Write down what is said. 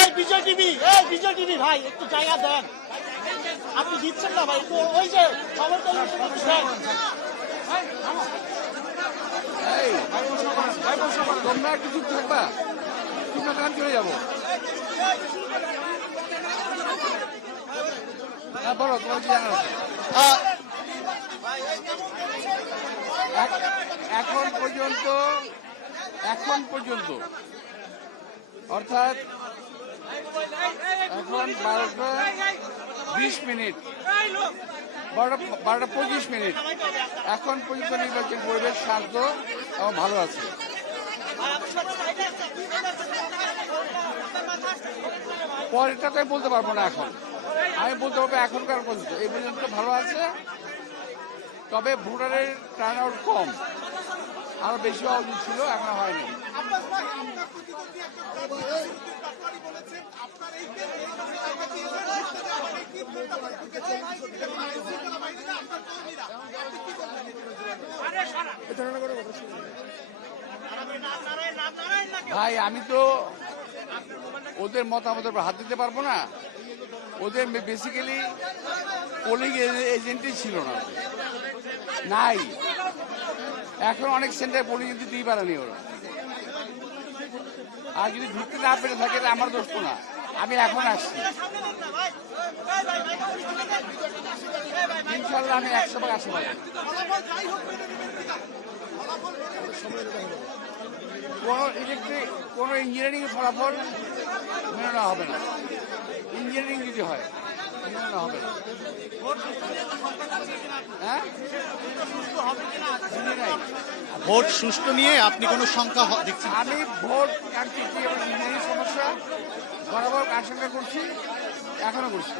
এই বিজয় টিভি ভাই একটু জায়গা দেন, আপনি দিচ্ছেন না ভাই, একটু ওই যে খবর দেন। তোমরা একটু চুপ থাকবা, তোমরা কান চলে যাবো। হ্যাঁ বলো, তোমার কি জানার আছে? এখন পর্যন্ত অর্থাৎ এখন 12:20, 12:25, এখন পর্যন্ত নির্বাচন পরিবেশ শান্ত এবং ভালো আছে। পরেরটা তো আমি বলতে পারবো না, এখন আমি বলতে পারবো এখনকার পর্যন্ত এই পর্যন্ত ভালো আছে। তবে ভোটারের টার্ন আউট কম, আরো বেশি হওয়া উচিত ছিল, এখন হয়নি। ভাই আমি তো ওদের মতামতের উপর হাত দিতে পারবো না। ওদের বেসিক্যালি পোলিং এজেন্টই ছিল না, নাই। এখন অনেক সেন্টারে পোলিং এজেন্ট দিতেই পারেনি ওরা। আর যদি ঢুকতে না পেরে থাকে আমার দোষ তো না, আমি এখন আসছি। ইনশাল্লাহ আমি 100 ভাগ আসতে পারি। কোন ইঞ্জিনিয়ারিং ফলাফল মেনে নেওয়া হবে না। ইঞ্জিনিয়ারিং যদি হয় মেনে নেওয়া হবে না। হ্যাঁ, ভোট সুষ্ঠু নিয়ে আপনি কোনো সংখ্যা দেখছেন? আমি ভোট ইঞ্জিনিয়ারিং সমস্যা বরাবর আশঙ্কা করছি, এখনো করছি।